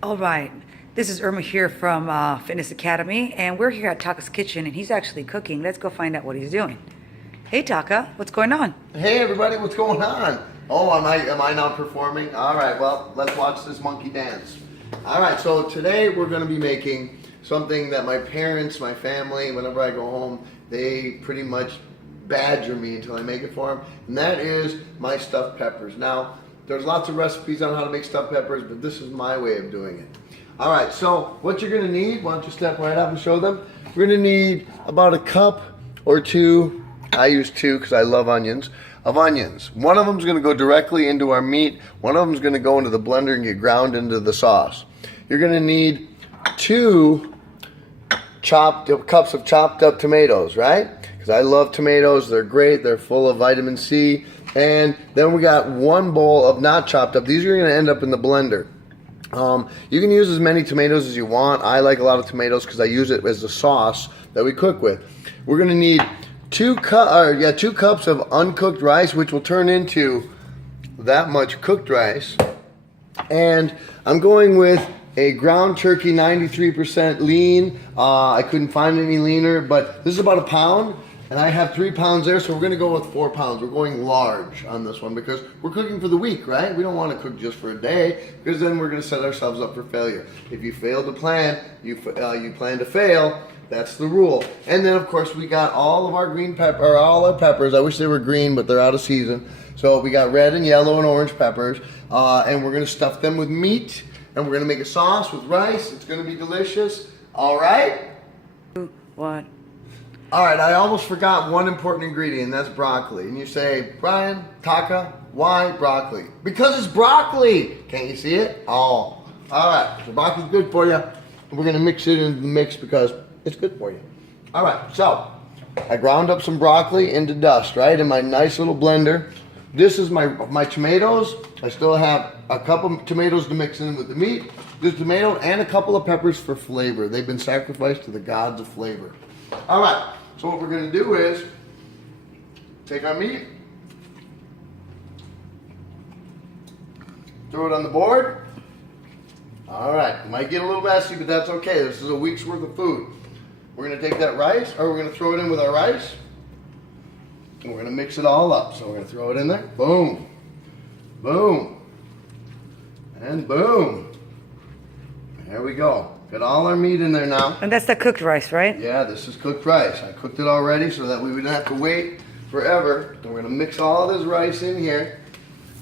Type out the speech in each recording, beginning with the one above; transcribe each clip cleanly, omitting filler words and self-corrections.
All right, this is Irma here from Fitness Academy, and we're here at Taka's kitchen, and he's actually cooking. Let's go find out what he's doing. Hey Taka, what's going on? Hey everybody, what's going on? Oh, am I not performing? All right, well, let's watch this monkey dance. All right, so today we're going to be making something that my parents, my family, whenever I go home, they pretty much badger me until I make it for them, and that is my stuffed peppers. Now, there's lots of recipes on how to make stuffed peppers, but this is my way of doing it. All right, so what you're gonna need, why don't you step right up and show them? We're gonna need about a cup or two, I use two because I love onions, of onions. One of them is gonna go directly into our meat. One of them is gonna go into the blender and get ground into the sauce. You're gonna need two cups of chopped up tomatoes, right? Because I love tomatoes, they're great, they're full of vitamin C. And then we got one bowl of not chopped up. These are going to end up in the blender. You can use as many tomatoes as you want. I like a lot of tomatoes because I use it as the sauce that we cook with. We're going to need two cups of uncooked rice, which will turn into that much cooked rice. And I'm going with a ground turkey 93% lean. I couldn't find any leaner, but this is about a pound. And I have 3 pounds there, so we're going to go with 4 pounds. We're going large on this one because we're cooking for the week, right? We don't want to cook just for a day because then we're going to set ourselves up for failure. If you fail to plan, you plan to fail. That's the rule. And then, of course, we got all of our all our peppers. I wish they were green, but they're out of season. So we got red and yellow and orange peppers, and we're going to stuff them with meat, and we're going to make a sauce with rice. It's going to be delicious. All right? What? All right, I almost forgot one important ingredient, and that's broccoli. And you say, Brian, Taka, why broccoli? Because it's broccoli. Can't you see it? Oh, all right. So broccoli's good for you. We're going to mix it into the mix because it's good for you. All right, so I ground up some broccoli into dust, right, in my nice little blender. This is my tomatoes. I still have a couple tomatoes to mix in with the meat. This tomato and a couple of peppers for flavor. They've been sacrificed to the gods of flavor. All right, so what we're going to do is take our meat, throw it on the board. All right, it might get a little messy, but that's okay. This is a week's worth of food. We're going to take that rice, or we're going to throw it in with our rice, and we're going to mix it all up. So we're going to throw it in there. Boom, boom, and boom. There we go. Got all our meat in there now. And that's the cooked rice, right? Yeah, this is cooked rice. I cooked it already so that we wouldn't have to wait forever. And we're going to mix all of this rice in here.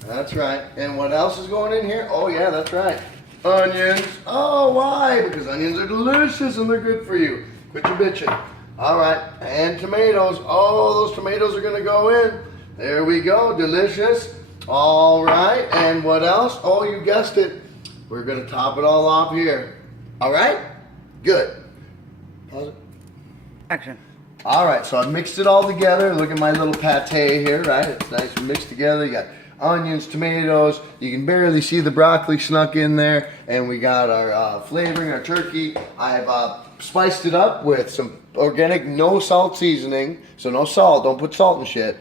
That's right. And what else is going in here? Oh, yeah, that's right. Onions. Oh, why? Because onions are delicious and they're good for you. Quit your bitching. All right. And tomatoes. Oh, those tomatoes are going to go in. There we go. Delicious. All right. And what else? Oh, you guessed it. We're going to top it all off here. All right? Good. Pause it. Action. All right, so I mixed it all together. Look at my little pate here, right? It's nice and mixed together. You got onions, tomatoes. You can barely see the broccoli snuck in there. And we got our flavoring, our turkey. I've spiced it up with some organic, no salt seasoning. So no salt. Don't put salt in shit.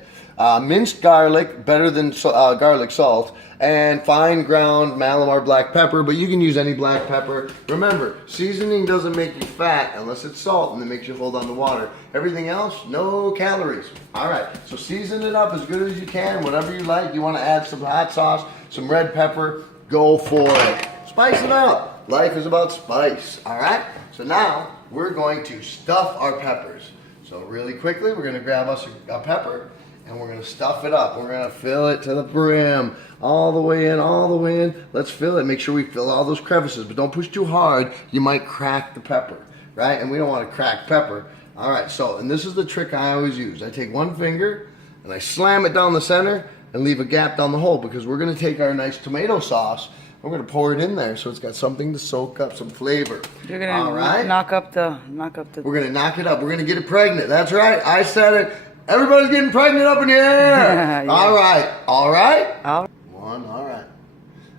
Minced garlic, better than garlic salt, and fine ground Malamar black pepper, but you can use any black pepper. Remember, seasoning doesn't make you fat unless it's salt and it makes you hold on to water. Everything else, no calories. All right, so season it up as good as you can, whatever you like. You want to add some hot sauce, some red pepper, go for it. Spice it up. Life is about spice, all right? So now we're going to stuff our peppers. So really quickly, we're going to grab us a pepper, and we're going to stuff it up. We're going to fill it to the brim. All the way in, all the way in. Let's fill it. Make sure we fill all those crevices, but don't push too hard. You might crack the pepper, right? And we don't want to crack pepper. All right, so, and this is the trick I always use. I take one finger, and I slam it down the center, and leave a gap down the hole, because we're going to take our nice tomato sauce, we're going to pour it in there, so it's got something to soak up some flavor. You're going to knock up the... We're going to knock it up. We're going to get it pregnant. That's right. I said it. Everybody's getting pregnant up in here. Yeah. All right. All right. All right. One. All right.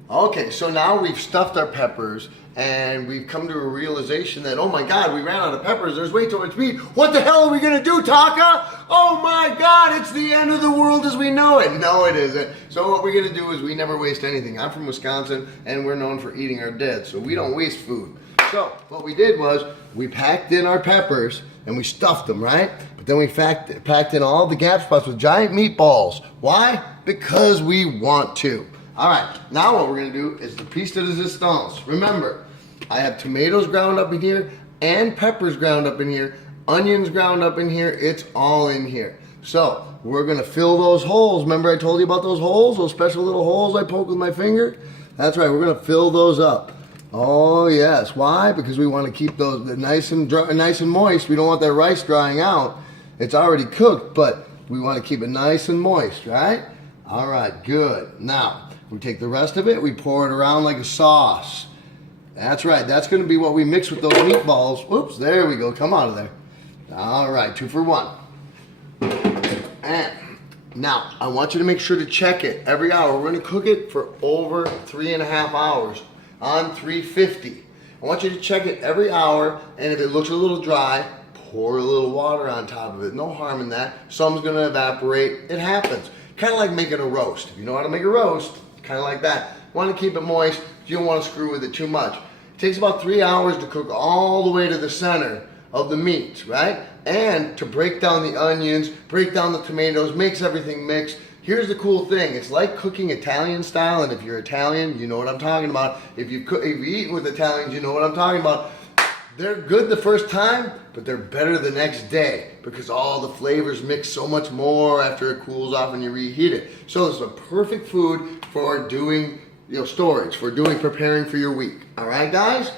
Okay, so now we've stuffed our peppers and we've come to a realization that, oh my God, we ran out of peppers. There's way too much meat. What the hell are we gonna do, Taka? Oh my God, it's the end of the world as we know it. No, it isn't. So what we're gonna do is we never waste anything. I'm from Wisconsin and we're known for eating our dead, so we don't waste food. So what we did was we packed in our peppers and we stuffed them, right? But then we packed in all the gap spots with giant meatballs. Why? Because we want to. All right, now what we're gonna do is the piece de resistance. Remember, I have tomatoes ground up in here and peppers ground up in here, onions ground up in here, it's all in here. So we're gonna fill those holes. Remember I told you about those holes, those special little holes I poke with my finger? That's right, we're gonna fill those up. Oh yes, why? Because we wanna keep those nice and dry, nice and moist. We don't want that rice drying out. It's already cooked, but we wanna keep it nice and moist, right? All right, good. Now, we take the rest of it, we pour it around like a sauce. That's right, that's gonna be what we mix with those meatballs. Oops, there we go, come out of there. All right, 2 for 1. And now, I want you to make sure to check it every hour. We're gonna cook it for over 3.5 hours on 350. I want you to check it every hour, and if it looks a little dry, pour a little water on top of it. No harm in that. Some's gonna evaporate, it happens. Kind of like making a roast. If you know how to make a roast, kind of like that. Want to keep it moist, you don't want to screw with it too much. It takes about 3 hours to cook all the way to the center of the meat, right? And to break down the onions, break down the tomatoes, makes everything mix. Here's the cool thing, it's like cooking Italian style, and if you're Italian, you know what I'm talking about. If you've eaten with Italians, you know what I'm talking about. They're good the first time, but they're better the next day because all the flavors mix so much more after it cools off and you reheat it. So this is a perfect food for doing, storage, for preparing for your week. All right, guys?